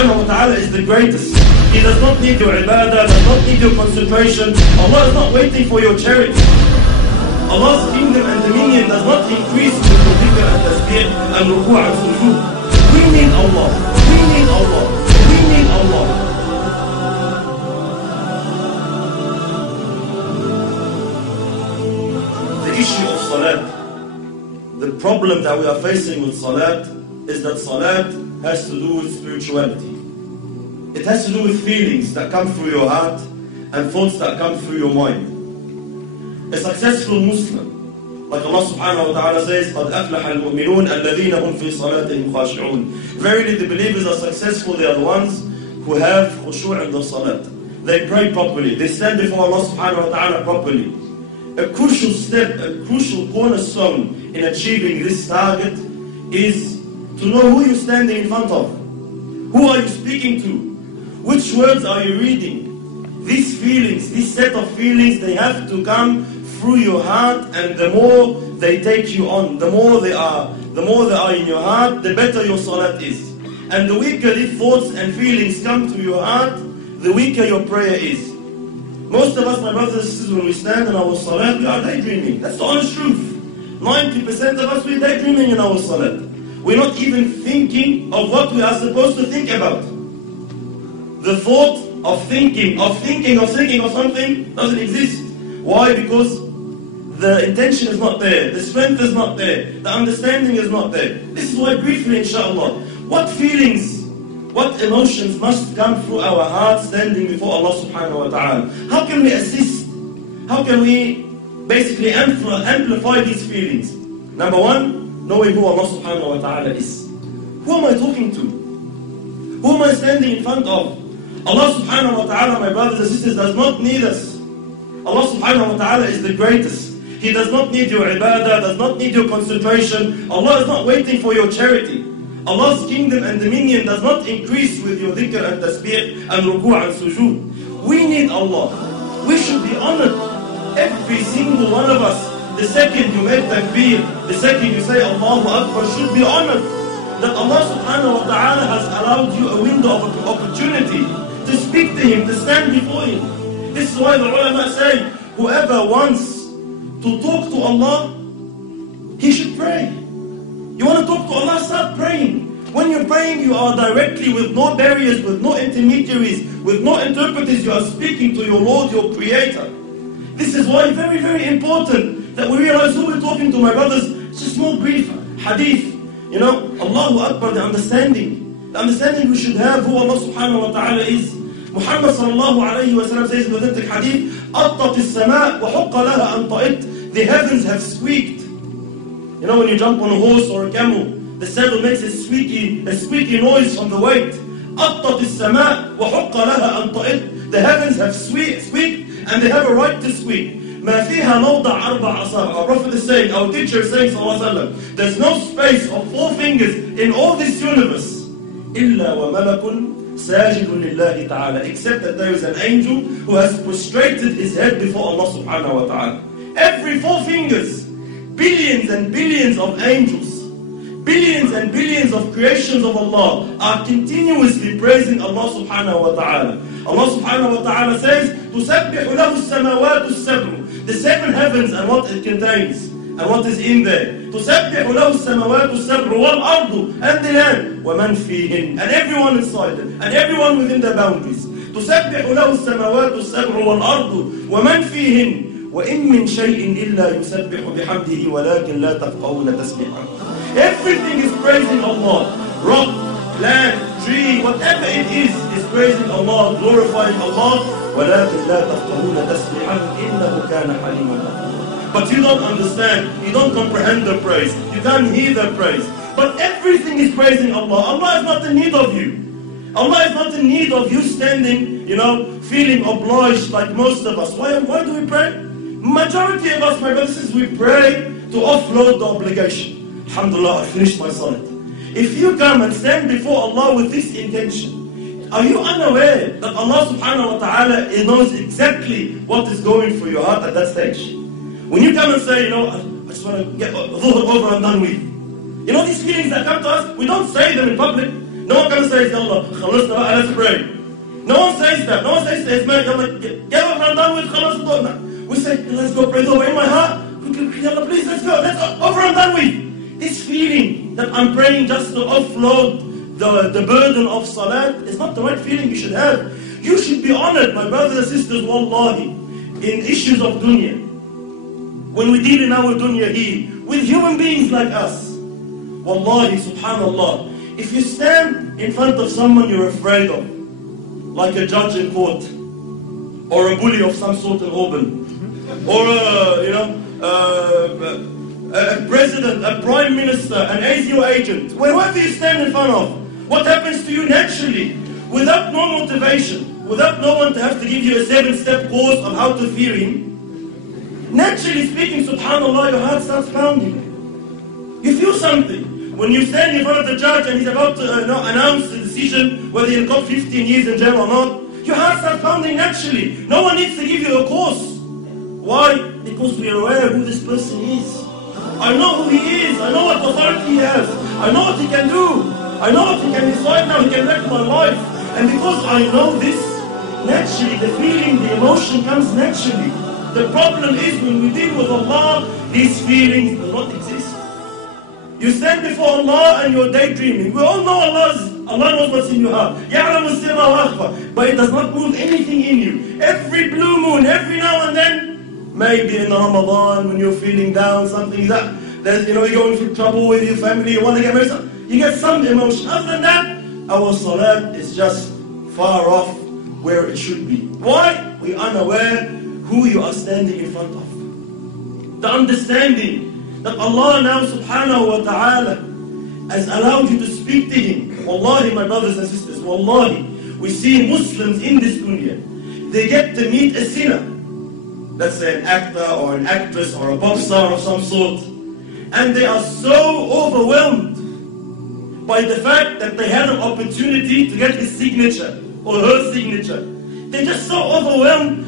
subhanahu wa ta'ala is the greatest. He does not need your ibadah, does not need your concentration. Allah is not waiting for your charity. Allah's kingdom and dominion does not increase with your dhikr and tasbih and ruku' and sujood. We need Allah. We need Allah. We need Allah. The issue of salat, the problem that we are facing with salat is that salat has to do with spirituality. It has to do with feelings that come through your heart and thoughts that come through your mind. A successful Muslim, like Allah subhanahu wa ta'ala says, قَدْ أَفْلَحَ الْمُؤْمِنُونَ الَّذِينَ هُمْ فِي صَلَاتِهِمْ خَاشِعُونَ. Verily the believers are successful, they are the ones who have khusyuk in the salat. They pray properly, they stand before Allah subhanahu wa ta'ala properly. A crucial step, a crucial cornerstone in achieving this target is to know who you're standing in front of. Who are you speaking to? Which words are you reading? These feelings, this set of feelings, they have to come through your heart, and the more they take you on, the more they are in your heart, the better your salat is. And the weaker these thoughts and feelings come to your heart, the weaker your prayer is. Most of us, my brothers and sisters, when we stand in our salat, we are daydreaming. That's the honest truth. 90% of us, we're daydreaming in our salat. We're not even thinking of what we are supposed to think about. The thought of thinking of something doesn't exist. Why? Because the intention is not there, the strength is not there, the understanding is not there. This is why briefly, inshallah, what feelings, what emotions must come through our hearts standing before Allah subhanahu wa ta'ala? How can we assist? How can we basically amplify these feelings? Number one, knowing who Allah subhanahu wa ta'ala is. Who am I talking to? Who am I standing in front of? Allah subhanahu wa ta'ala, my brothers and sisters, does not need us. Allah subhanahu wa ta'ala is the greatest. He does not need your ibadah, does not need your concentration. Allah is not waiting for your charity. Allah's kingdom and dominion does not increase with your dhikr and tasbih and ruku' and sujood. We need Allah. We should be honored. Every single one of us, the second you make takbir, the second you say Allahu Akbar, should be honored. That Allah subhanahu wa ta'ala has allowed you a window of opportunity to speak to Him, to stand before Him. This is why the ulama say, whoever wants to talk to Allah, he should pray. You want to talk to Allah, start praying. When you're praying, you are directly, with no barriers, with no intermediaries, with no interpreters, you are speaking to your Lord, your Creator. This is why very, very important that we realize who we're talking to, my brothers. It's a small brief hadith. You know, Allahu Akbar, the understanding we should have who Allah subhanahu wa ta'ala is. Muhammad sallallahu alayhi wa sallam says in the authentic hadith, أَطَّتِ السَّمَاء وَحُقَّ لَهَا أَنْ طَئِتْ. The heavens have squeaked. You know, when you jump on a horse or a camel, the saddle makes a squeaky noise from the weight. أَطَّتِ السَّمَاء وَحُقَّ لَهَا أَنْ طَئِتْ. The heavens have squeaked, and they have a right to squeak. مَا فِيهَا مَوْضَعَ أَرْبَعَ أَصَابِعَ. Our Prophet is saying, our teacher is saying, sallallahu alayhi wa sallam, there's no space of 4 fingers in all this universe, إِلَّا وَمَلَكٌ سَاجِدٌ لِلَّهِ تَعَالَى, except that there is an angel who has prostrated his head before Allah subhanahu wa ta'ala. Every 4 fingers, billions and billions of angels, billions and billions of creations of Allah are continuously praising Allah subhanahu wa ta'ala. Allah subhanahu wa ta'ala says, تُسَبِّحُ لَهُ السَّمَوَاتُ السَّبْعُ. The 7 heavens and what it contains and what is in there. تُسَبِّحُ لَهُ السَّمَوَاتُ السَّبْعُ وَالْأَرْضُ, and the land, وَمَنْ فِيهِنْ, and everyone inside it, and everyone within the boundaries. تُسَبِّحُ لَهُ السَّمَوَاتُ السَّبْعُ وَالْأَرْضُ وَمَنْ فِيهِنْ وَإِن مِّن شَيْءٍ إِلَّا يُسَبِّحُ بِحَمْدِهِ وَلَكِنْ لَا تَفْقَهُونَ تَسْبِيحَهُ. Everything is praising Allah. Rock, land, tree, whatever it is praising Allah, glorifying Allah. وَلَكِنْ لَا تَفْقَهُونَ تَسْبِيحَهُ إِنَّهُ كَانَ حَلِيمًا غَفُورًا. But you don't understand, you don't comprehend the praise, you can't hear the praise. But everything is praising Allah. Allah is not in need of you. Allah is not in need of you standing, feeling obliged like most of us. Why do we pray? Majority of us, my brothers, we pray to offload the obligation. Alhamdulillah, I finished my salat. If you come and stand before Allah with this intention, are you unaware that Allah subhanahu wa ta'ala knows exactly what is going through your heart at that stage? When you come and say, I just want to get dhuhr over and done with. These feelings that come to us, we don't say them in public. No one can say, Allah, let's pray. No one says that. No one says to his mate, get what I'm done with, khalas. We say, let's go pray over in my heart. Allah, please, let's go. Over and done with. This feeling that I'm praying just to offload the burden of salat is not the right feeling you should have. You should be honored, my brothers and sisters, wallahi, in issues of dunya. When we deal in our dunya here, with human beings like us, wallahi, subhanallah, if you stand in front of someone you're afraid of, like a judge in court, or a bully of some sort in Auburn, or a president, a prime minister, an ASIO agent, wherever you stand in front of, what happens to you naturally, without no motivation, without no one to have to give you a 7-step course on how to fear him? Naturally speaking, subhanallah, your heart starts pounding. You feel something. When you stand in front of the judge and he's about to announce the decision whether you'll got 15 years in jail or not, your heart starts pounding naturally. No one needs to give you a course. Why? Because we are aware who this person is. I know who he is. I know what authority he has. I know what he can do. I know what he can decide now. He can wreck my life. And because I know this, naturally the feeling, the emotion comes naturally. The problem is when we deal with Allah, these feelings do not exist. You stand before Allah and you're daydreaming. We all know Allah knows what's in your heart. But it does not move anything in you. Every blue moon, every now and then, maybe in Ramadan when you're feeling down, something that you're going through trouble with your family, you want to get married, you get some emotion. Other than that, our salat is just far off where it should be. Why? We are unaware who you are standing in front of. The understanding that Allah now subhanahu wa ta'ala has allowed you to speak to Him. Wallahi, my brothers and sisters, wallahi, we see Muslims in this dunya, they get to meet a sinner, let's say an actor or an actress or a pop star of some sort, and they are so overwhelmed by the fact that they had an opportunity to get his signature or her signature. They're just so overwhelmed.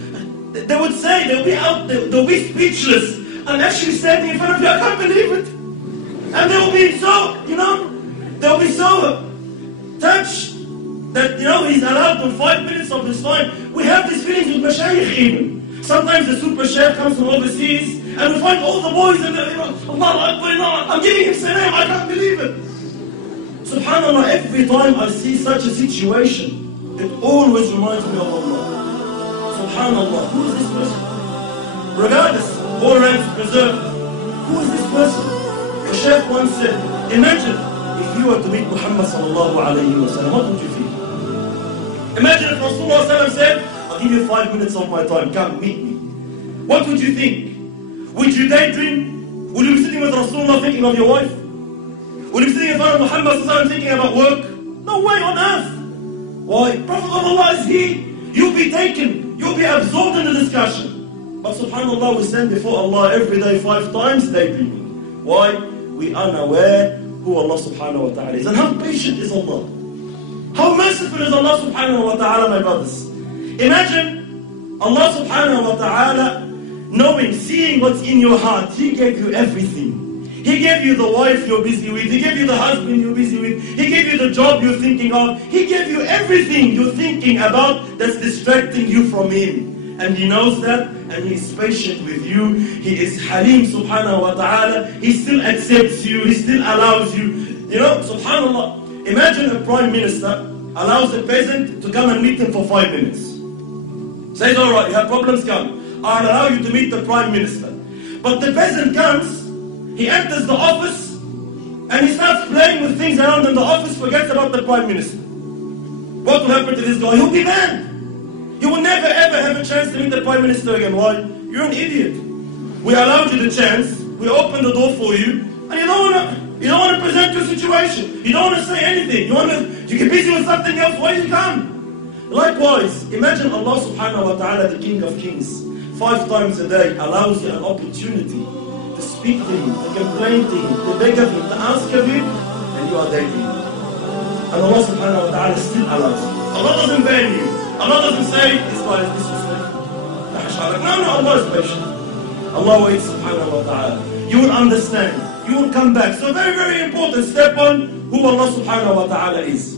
They would say, they'll be speechless. I'm actually standing in front of you, I can't believe it. And they will be so, they'll be so touched that, he's allowed them 5 minutes of his time. We have these feelings with mashayikh even. Sometimes the super shaykh comes from overseas, and we find all the boys and Allah Akbar, I'm giving him salam, I can't believe it. Subhanallah, every time I see such a situation, it always reminds me of Allah. Subhanallah, who is this person? Regardless, all ranks preserved, who is this person? The Shaykh once said, imagine if you were to meet Muhammad sallallahu alayhi wa sallam, what would you feel? Imagine if Rasulullah said, I'll give you 5 minutes of my time, come meet me. What would you think? Would you daydream? Would you be sitting with Rasulullah thinking of your wife? Would you be sitting in front of Muhammad sallallahu alayhi wa sallam thinking about work? No way on earth. Why? Prophet of Allah is here. You'll be taken. You'll be absorbed in the discussion. But subhanallah, we stand before Allah every day 5 times daydreaming. Why? We are unaware who Allah subhanahu wa ta'ala is. And how patient is Allah? How merciful is Allah subhanahu wa ta'ala, my brothers? Imagine Allah subhanahu wa ta'ala knowing, seeing what's in your heart. He gave you everything. He gave you the wife you're busy with. He gave you the husband you're busy with. He gave you the job you're thinking of. He gave you everything you're thinking about that's distracting you from Him. And He knows that, and He is patient with you. He is Halim subhanahu wa ta'ala. He still accepts you. He still allows you. Subhanallah, imagine a prime minister allows a peasant to come and meet him for 5 minutes. Says, all right, you have problems, come. I'll allow you to meet the prime minister. But the peasant comes, he enters the office, and he starts playing with things around in the office, forgets about the prime minister. What will happen to this guy? He'll be banned. You will never ever have a chance to meet the prime minister again. Why? You're an idiot. We allowed you the chance, we opened the door for you, and you don't want to present your situation. You don't want to say anything. You get busy with something else. Why did you come? Likewise, imagine Allah subhanahu wa ta'ala, the King of Kings, 5 times a day allows you an opportunity to speak to Him, to complain to Him, to beg of Him, to ask of Him, and you are daydreaming. And Allah subhanahu wa ta'ala still allows you. Allah doesn't ban you. Allah doesn't say, this guy is disrespectful. No, Allah is patient. Allah waits subhanahu wa ta'ala. You will understand. You will come back. So very, very important. Step on who Allah subhanahu wa ta'ala is.